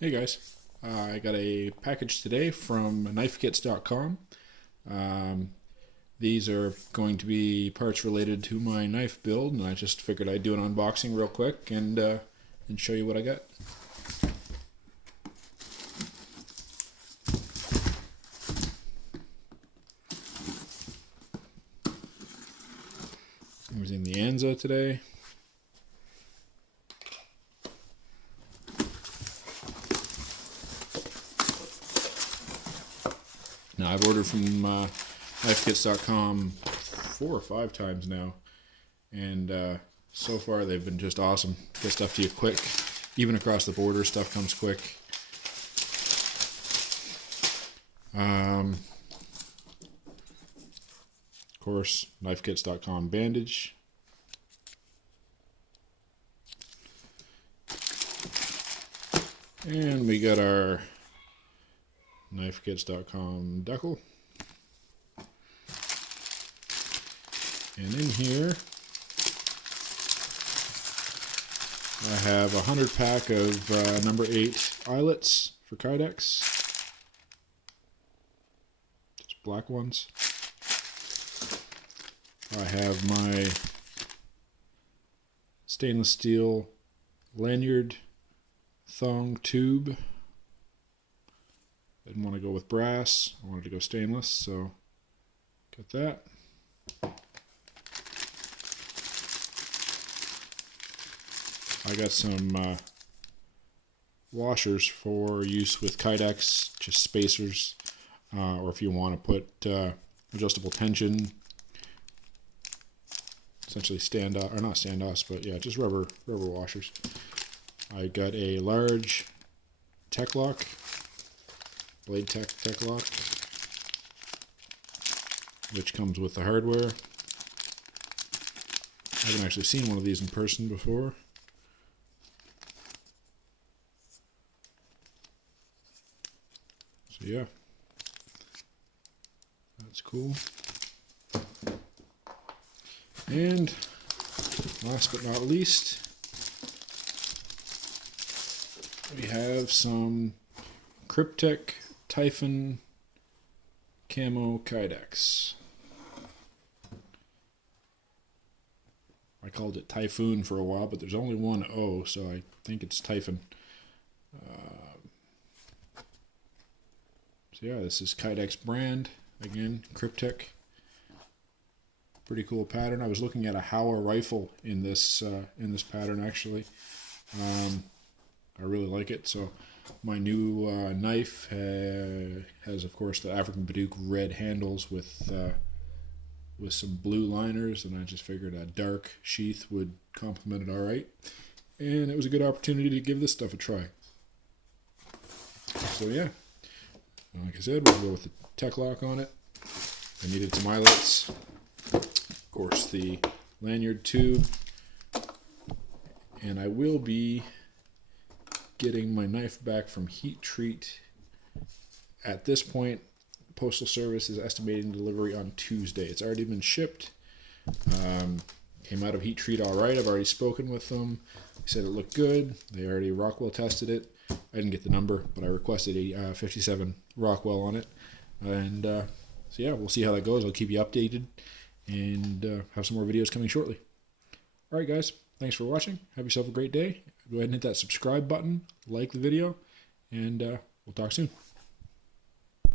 Hey guys, I got a package today from knifekits.com. These are going to be parts related to my knife build, and I just figured I'd do an unboxing real quick and show you what I got. I'm using the Anza today. Now, I've ordered from knifekits.com 4 or 5 times now, and so far they've been just awesome. Get stuff to you quick. Even across the border, stuff comes quick. Of course, knifekits.com bandage. And we got our knifekits.com decal. And in here, I have a 100 pack of number 8 eyelets for Kydex. Just black ones. I have my stainless steel lanyard Thong tube. I didn't want to go with brass, I wanted to go stainless, so got that. I got some washers for use with Kydex, just spacers, or if you want to put adjustable tension, essentially standoff, or not standoffs, but yeah, just rubber washers. I got a large Tech-Lok, blade Tech-Lok, which comes with the hardware. I haven't actually seen one of these in person before. So yeah, that's cool. And last but not least, we have some Kryptek Typhon camo Kydex. I called it Typhoon for a while, but there's only one O, so I think it's Typhon. So yeah, this is Kydex brand, again, Kryptek. Pretty cool pattern. I was looking at a Hauer rifle in this pattern actually. I really like it. So my new knife has, of course, the African Badook red handles with some blue liners, and I just figured a dark sheath would complement it all right. And it was a good opportunity to give this stuff a try. So yeah, like I said, we'll go with the Tech-Lok on it. I needed some eyelets. Of course, the lanyard tube. And I will be getting my knife back from heat treat. At this point, Postal Service is estimating delivery on Tuesday. It's already been shipped. Came out of heat treat all right. I've already spoken with them. They said it looked good. They already Rockwell tested it. I didn't get the number, but I requested a 57 Rockwell on it. And so yeah, we'll see how that goes. I'll keep you updated and have some more videos coming shortly. All right, guys. Thanks for watching. Have yourself a great day. Go ahead and hit that subscribe button, like the video, and we'll talk soon.